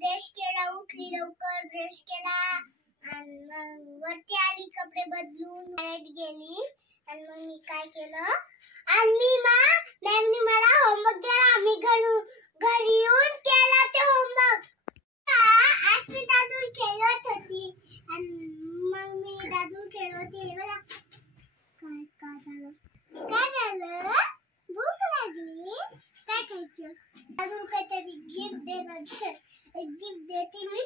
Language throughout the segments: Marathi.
ब्रश केला, उठली लवकर, ब्रश केला आणि मग वरती आली, कपडे बदलून शाळेत गेली. आणि मग मी काय केलं, आणि मॅमनी मला होमवर्क दिला. आम्ही घरी येऊन केला ते होमवर्क. आज मी दादू खेळत होती आणि मग मी दादू खेळत होती. बघा काय झालं, भूक लागली, काय खायचं, दादू काहीतरी गिफ्ट देणार, गिफ्ट देते मी,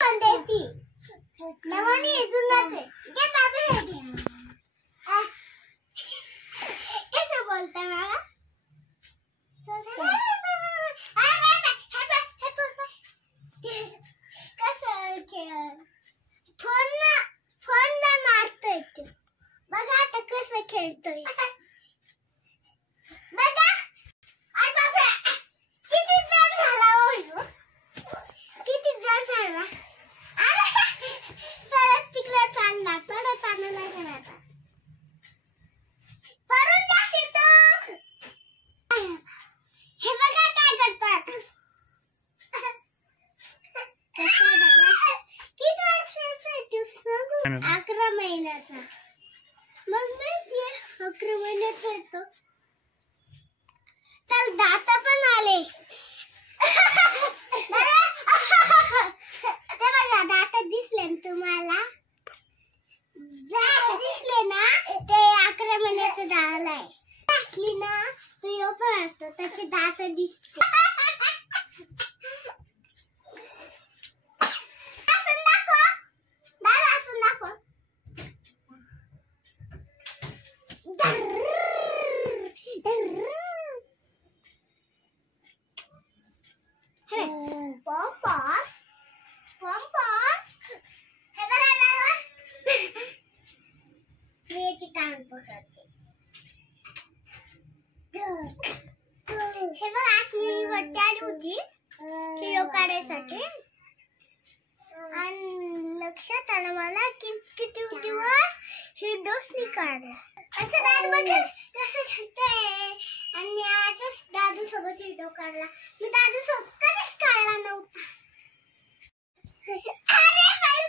पण देते नवानी जुनाच आहे. घे दादू, हे घे. कसं बोलता मला, कसं खेळ, फोनला मारतोय तू. बघा आता कसं खेळतोय, बघा. किती जण झाला हो, किती जण झाला. परत तिकडे चालला, परत आणायला करायचा, पडून जाशील तू. हे बघा काय करतो आता. किती वर्षाचा आहे तू सांगू? 11 महिन्याचा. मग माहितीये 11 महिन्याचा येतो, त्याला दात पण आले. ते बघा दात दिसले ना तुम्हाला, दात दिसले ना, ते 11 महिन्याचं झालंय. असली ना तो यो पण असतो, त्याचे दात दिसते. असून दाखव दादा, असून दाखव. हे बघ, आज मी वरती आली होती किलो काढायसाठी आणि लक्षात आलं मला की किती दिवस हे डोसनी काढला. अच्छा दादू बघ कसं खेळतोय. आणि मी आजच दादू सोबत व्हिडिओ काढला. मी दादू सोबत कधीच काढला नव्हता. अरे